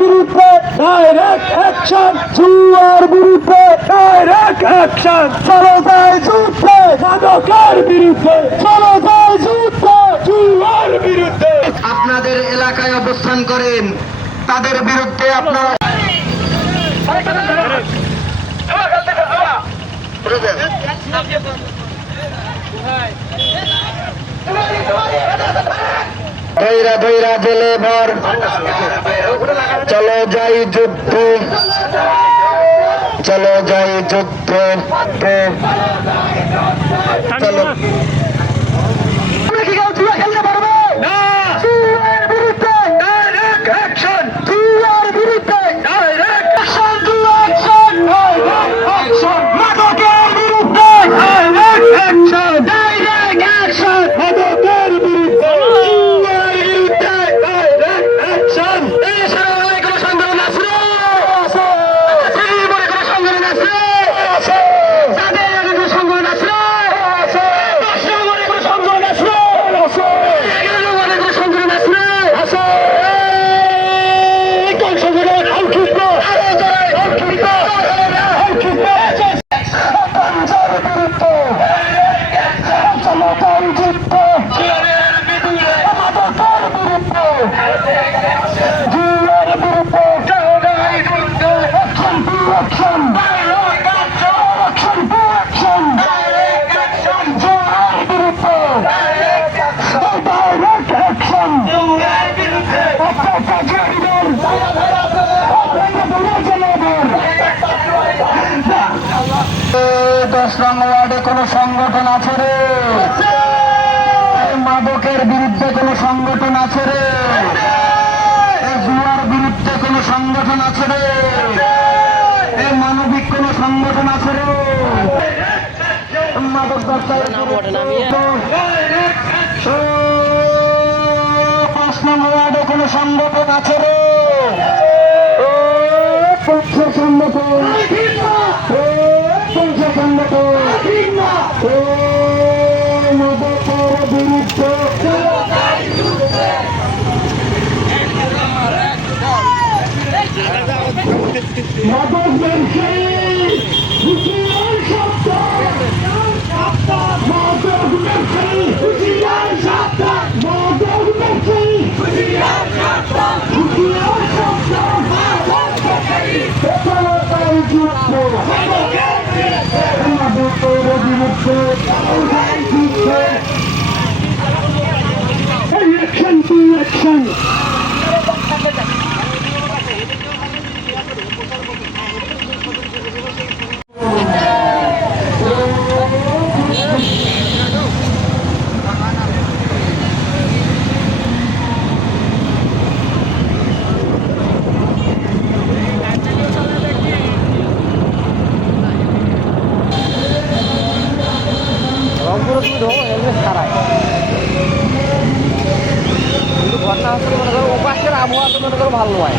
বিরুদ্ধে direct action, জুয়ার বিরুদ্ধে ডাইরেক্ট অ্যাকশন, চলো যায় যুদ্ধে মাদকের বিরুদ্ধে, চলো যায় যুদ্ধে জুয়ার বিরুদ্ধে। আপনাদের এলাকায় অবস্থান করেন, তাদের বিরুদ্ধে আপনারা ধৈরা ধৈরা জেলে ভর, চলো যাই যুদ্ধে, চলো যাই যুদ্ধে, চলো। কি কেউ জুয়া খেলতে পারবে না? জুয়ার বিরুদ্ধে ডাইরেক্ট অ্যাকশন, জুয়ার বিরুদ্ধে ডাইরেক্ট অ্যাকশন, জুয়া অ্যাকশন, ডাইরেক্ট অ্যাকশন, মাদকের বিরুদ্ধে ডাইরেক্ট অ্যাকশন, ডাইরেক্ট অ্যাকশন, মাদকের বিরুদ্ধে জুয়ার বিরুদ্ধে ডাইরেক্ট অ্যাকশন। দেশের অনেক কোনো সংগ্রাম আছে, জীবনে কোনো সংগ্রাম আছে, তাদের কোনো সংগ্রাম আছে, ওয়ার্ডে কোন সংগঠন আছে রে? মাদকের বিরুদ্ধে কোন সংগঠন আছে রে? জুয়ার বিরুদ্ধে কোন সংগঠন আছে রে? মানবিক কোন সংগঠন আছে রে? মাদক ব্যবসায়ী 5 নম্বর ওয়ার্ডে কোন সংগঠন আছে রে? সংগঠন মাদকের বিরুদ্ধে মাদক ব্যবসায়ী হুঁশিয়ার সাবধান, মাদক ব্যবসায়ী হুঁশিয়ার সাবধান, মাদক ব্যবসায়ী হুঁশিয়ার সাবধান, হুঁশিয়ার সাবধান, মাদক ব্যবসায়ী বেকারতার যুদ্ধ, মাদকের বিরুদ্ধে যুদ্ধে ইলেকশন টু ইলেকশন। ঘটনা হচ্ছে মনে করো ও পাশের আবহাওয়া তো মনে করো ভালো নয়।